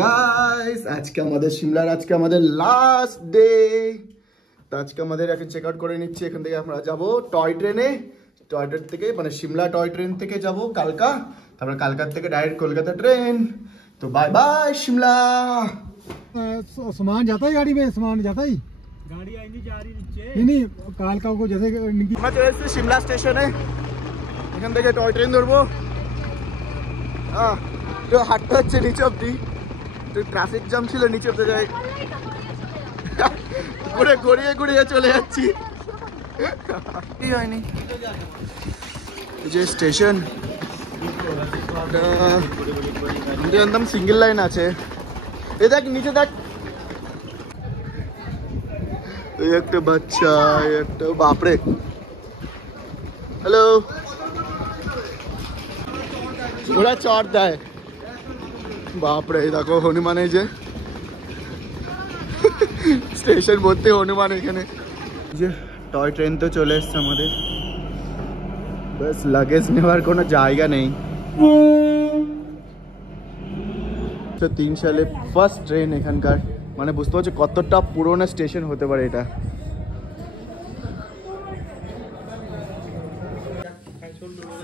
Guys আজকে আমাদের সিমলার আজকে আমাদের লাস্ট ডে। তো আজকে আমাদের এখন চেক আউট করে নিচ্ছি। এখান থেকে আমরা যাব টয় ট্রেনে, টয় ট্রেন থেকে মানে সিমলা টয় ট্রেন থেকে যাব কালকা, তারপর কালকার থেকে ডাইরেক্ট কলকাতা ट्रेन। तो बाय बाय शिमला। सामान जाता है गाड़ी में, सामान जाता ही गाड़ी आएंगी जा रही नीचे नहीं कालका को जैसे আমরা চলে এসেছি সিমলা স্টেশনে। এখান থেকে টয় ট্রেন ধরবো। তো হাঁটতে হচ্ছে নিচে অব্দি, তো ট্রাফিক জ্যাম ছিল নিচে অব্দি যাই ঘুরে ঘুরিয়ে ঘুরিয়ে চলে যাচ্ছি। কি হয়নি এই যে স্টেশন একদম সিঙ্গেল লাইন আছে। এই দেখ নিচে দেখ, এই একটা বাচ্চা, একটা বাপরে। হ্যালো, ওরা চট দেয় বাপরে। দেখো হনুমান, এই যে স্টেশন ভর্তি হনুমান। এখানে যে টয় ট্রেন তো চলে এসছে আমাদের, বাস লাগেজ নেওয়ার কোনো জায়গা নেই। 3 সালে ফার্স্ট ট্রেন এখানকার, মানে বুঝতে পারছো কতটা পুরোনো স্টেশন হতে পারে এটা।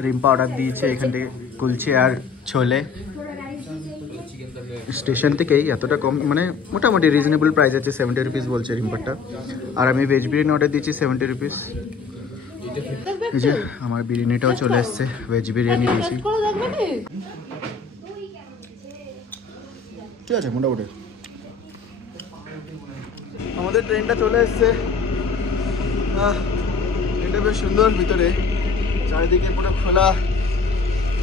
রিম্পা অর্ডার দিয়েছে এখান থেকে কুলচে আর ছোলে। স্টেশন থেকেই এতটা কম, মানে মোটামুটি রিজনেবল প্রাইস আছে, 70 রুপিস বলছে রিম্পারটা। আর আমি ভেজ বিরিয়ানি অর্ডার দিয়েছি 70 রুপিস। এই যে আমার বিরিয়ানিটাও চলে এসছে, ভেজ বিরিয়ানি দিয়েছি। ঠিক আছে মোটামুটি। আমাদের ট্রেনটা চলে এসছে। ট্রেনটা বেশ সুন্দর, ভিতরে চারিদিকে পুরো খোলা।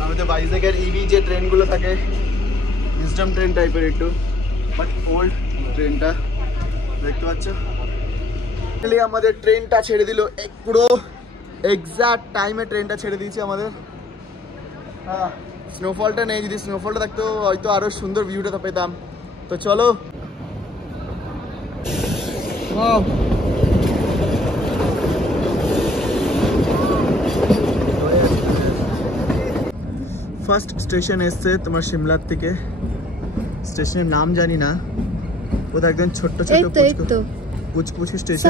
আমাদের ভাইজ্যাগের ইভি যে ট্রেনগুলো থাকে, উইজডম ট্রেন টাইপের একটু, বাট ওল্ড ট্রেনটা দেখতে পাচ্ছ। আমাদের ট্রেনটা ছেড়ে দিল পুরো এক্সাক্ট টাইমে। ট্রেনটা ছেড়ে দিয়েছে আমাদের। স্নোফলটা নেই, যদি স্নোফলটা থাকতো হয়তো আরো সুন্দর ভিউটা পেতাম। তো চলো। ফার্স্ট স্টেশন এসছে তোমার সিমলার থেকে। স্টেশনের নাম জানি না, ওটা একদম ছোট্ট ছোট্ট পুচপুচি স্টেশন,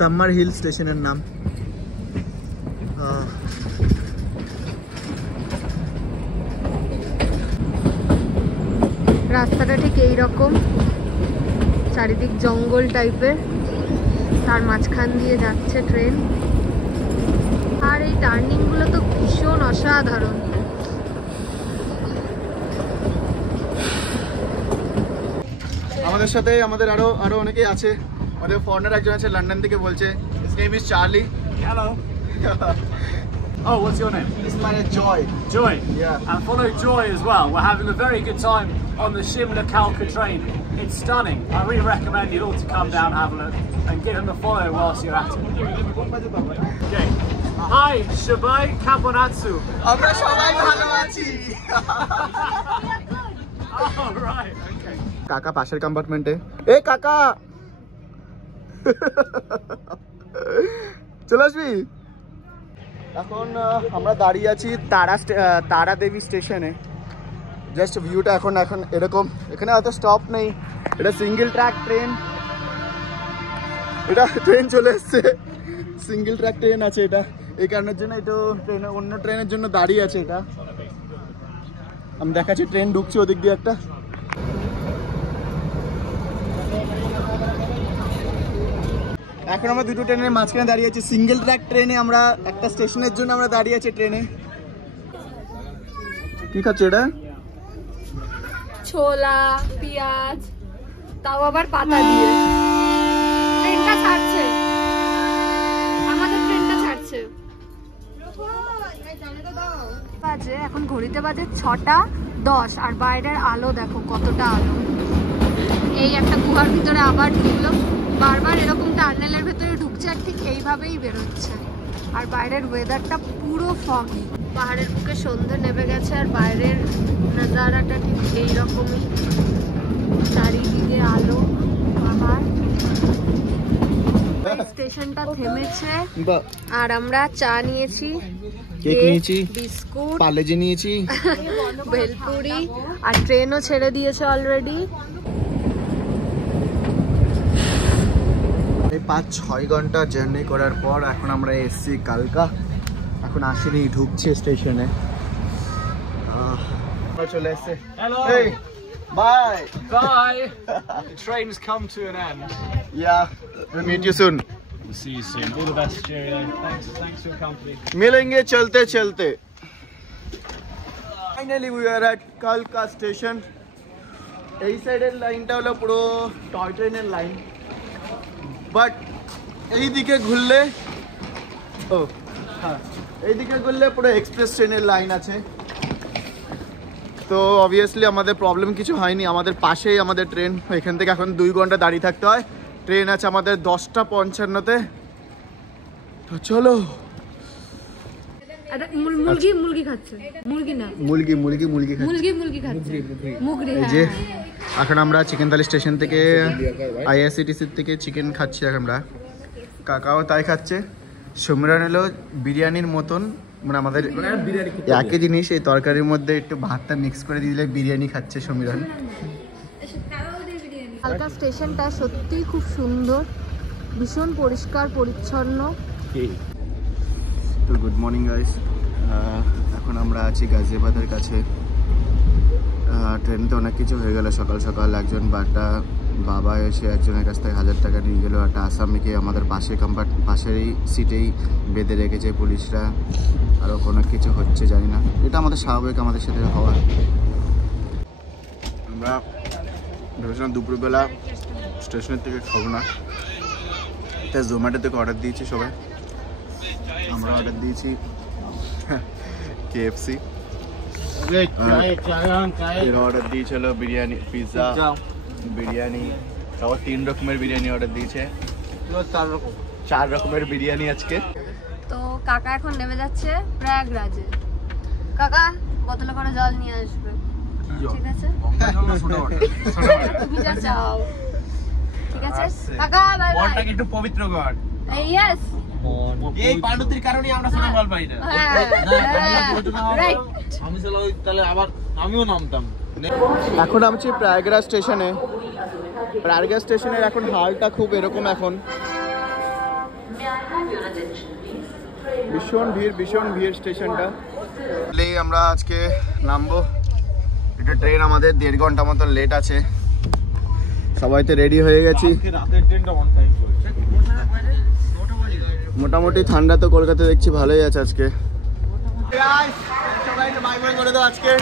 সামার হিল স্টেশনের নাম। রাস্তাটা ঠিক এইরকম, চারিদিক জঙ্গল টাইপের, তার মাঝখান দিয়ে যাচ্ছে ট্রেন। আর এই টার্নিং গুলো তো ভীষণ অসাধারণ। আমাদের সাথে আমাদের আরো অনেকেই আছে। আমাদের ফরেনার একজন আছে লন্ডন থেকে, বলছে his name is Charlie. Hello. Oh, what's your name? This is my name Joy. Joy. Yeah. And follow Joy as well. We're having a very good time on the Shimla Kalka train. It's stunning. I really recommend you all to come down, have a look, and give him a follow whilst you're at it. Okay. Hi, Shibai Kaponatsu. আমরা সবাই ভালো আছি। Oh, right. Okay. কাকা পাশের কম্পার্টমেন্টে। এ কাকা চলে আসবি। এখন আমরা দাঁড়িয়ে আছি তারা দেবী স্টেশনে। জাস্ট ভিউটা এখন এরকম। এখানে হয়তো স্টপ নেই, এটা সিঙ্গেল ট্র্যাক ট্রেন। এটা ট্রেন চলে এসছে, সিঙ্গেল ট্র্যাক ট্রেন আছে এটা। এই কারণের জন্য একটু ট্রেন অন্য ট্রেনের জন্য দাঁড়িয়ে আছে এটা। আমি দেখাচ্ছি ট্রেন ঢুকছে ওদিক দিয়ে একটা। এখন আমরা দুটো ট্রেনের মাঝখানে দাঁড়িয়ে আছি, সিঙ্গেল ট্র্যাক ট্রেনে। আমরা একটা স্টেশনের জন্য আমরা দাঁড়িয়ে আছি ট্রেনে। কি খাচ্ছে এটা? ছোলা, পেঁয়াজ, তাও আবার পাতা দিয়ে। ট্রেনটা ছাড়ছে, আমাদের ট্রেনটা ছাড়ছে। বাজে এখন ঘড়িতে বাজে 6:10 আর বাইরের আলো দেখো কতটা আলো। এই একটা গুহার ভিতরে আবার ঢুকলো, বারবার এরকম টার্নেলের ভেতরে ঢুকছে আর ঠিক এইভাবেই বেরোচ্ছে। আর বাইরের ওয়েদারটা পুরো ফগি, পাহাড়ের বুকে সন্ধ্যে নেমে গেছে আর বাইরের নাজারাটা ঠিক এইরকমই, চারিদিকে আলো, পাহাড়। স্টেশনটা থেমেছে বাহ, আর আমরা চা নিয়েছি, কেক নিয়েছি, বিস্কুট, পার্লেজি নিয়েছি, ভেলপুরি, আর ট্রেনও ছেড়ে দিয়েছে অলরেডি। এই 5-6 ঘন্টা জার্নি করার পর এখন আমরা এসছি কালকা। এখন আসেনি, ঢুকছে স্টেশনে। চলে এসছে। Hello. Hey, bye. Bye. The train's come to an end. Yeah, we'll meet you soon. We'll see you soon. All the best, cheerio. Thanks for your company. मिलेंगे चलते चलते। Finally we are at Kalka station. এই সাইডের লাইনটা হলো পুরো toy ট্রেনের line, but এইদিকে ঘুরলে এইদিকে ঘুরলে পুরো এক্সপ্রেস ট্রেনের লাইন আছে। তো অবভিয়াসলি আমাদের প্রবলেম কিছু হয়নি, আমাদের পাশেই আমাদের ট্রেন। এখান থেকে এখন 2 ঘন্টা দাঁড়িয়ে থাকতে হয়। ট্রেন আছে আমাদের 10:55-তে। তো চলো। মুরগি খাচ্ছে, মুরগি না, মুরগি মুরগি মুরগি মুরগি খাচ্ছে, মুগরি। এই যে এখন আমরা চিকেনতলা স্টেশন থেকে IRCTC থেকে চিকেন খাচ্ছি। এখন আমরা, কাকাও তাই খাচ্ছে। সমীরণ এলো বিরিয়ানির মতন, মানে আমাদের একই জিনিস, এই তরকারির মধ্যে একটু ভাতটা মিক্স করে দিলে বিরিয়ানি খাচ্ছে সমীরণ। কালকা স্টেশনটা সত্যিই খুব সুন্দর, ভীষণ পরিষ্কার পরিচ্ছন্ন। তো গুড মর্নিং গাইস, এখন আমরা আছি গাজিয়াবাদের কাছে। ট্রেনে তো অনেক কিছু হয়ে গেল সকাল সকাল। একজন বাবা এসে একজনের কাছ থেকে 1000 টাকা নিয়ে গেলো। একটা আসামিকে আমাদের পাশেরই সিটেই বেঁধে রেখেছে পুলিশরা। আরও অনেক কিছু হচ্ছে, জানি না, এটা আমাদের স্বাভাবিক, আমাদের সাথে হওয়া। আমরা ভেবেছিলাম দুপুরবেলা স্টেশনের থেকে খাবো না, তাই জোম্যাটো থেকে অর্ডার দিয়েছি সবাই। আমরা অর্ডার দিয়েছি KFC, এর অর্ডার দিয়েছিল বিরিয়ানি, পিৎজা, বিরিয়ানি, তারপর 3 রকমের বিরিয়ানি অর্ডার দিয়েছে, 4 রকমের বিরিয়ানি আজকে। তো কাকা এখন নেমে যাচ্ছে প্রয়াগরাজে। কাকা বোতলে করে জল নিয়ে আসবে, ঠিক আছে? তুমি যা চাও, ঠিক আছে কাকা, বাই বাই। মনটাকে একটু পবিত্র কর। ইয়েস, এই পাণ্ডুতির কারণেই আমরা সবাই বল পাই না। রাইট। আমি তাহলে আবার আমিও নামতাম। এখন নামছি প্রয়াগরাজ স্টেশনে। প্রয়াগরাজ স্টেশনের এখন হালটা খুব এরকম, এখন ভীষণ ভিড় স্টেশনটা। আমরা আজকে নামবো, এটা ট্রেন আমাদের 1.5 ঘন্টা মতো লেট আছে। সবাই তো রেডি হয়ে গেছি। রাতের ট্রেনটা অন টাইম চলছে। মোটামুটি ঠান্ডা তো কলকাতা দেখছি ভালোই আছে আজকে। সবাই বাই বাই করে দাও আজকে।